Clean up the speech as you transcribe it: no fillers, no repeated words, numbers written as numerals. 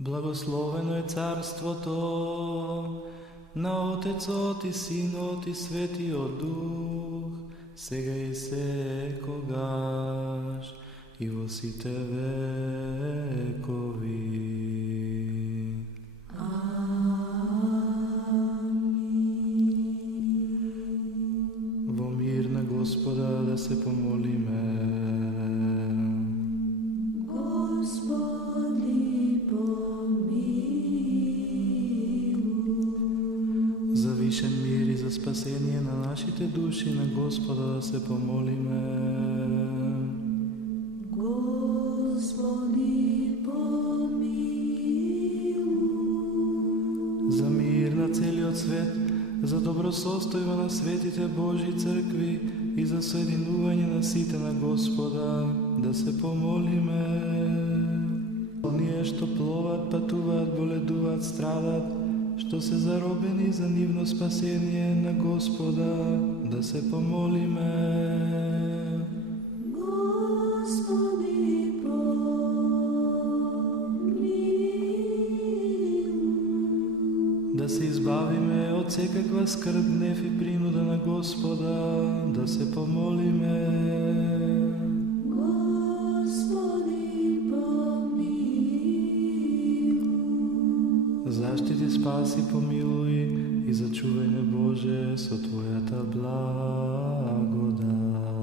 Благословено е царството на Отецот и Синот и Светиот Дух, сега и секогаш и во сите векови. Во мир на Господа да се помолиме. Господи, помилуј. За вишен мир и за спасение на нашите души на Господа да се помолиме. Господи, помилуј. За мир на целиот свет, за добросостојба на светите Божји цркви и за соединување на сите на Господа да се помолиме. Оние што пловат, патуваат, боледуваат, страдат, што се заробени за нивно спасение на Господа да се помолиме. Господи, помилуј. Да се избавиме од секаква скрб, гнев и принуда на Господа да се помолиме. Господи, помилуј. Заштити, спаси, помилуј и зачувај ме Боже со Твојата благодат.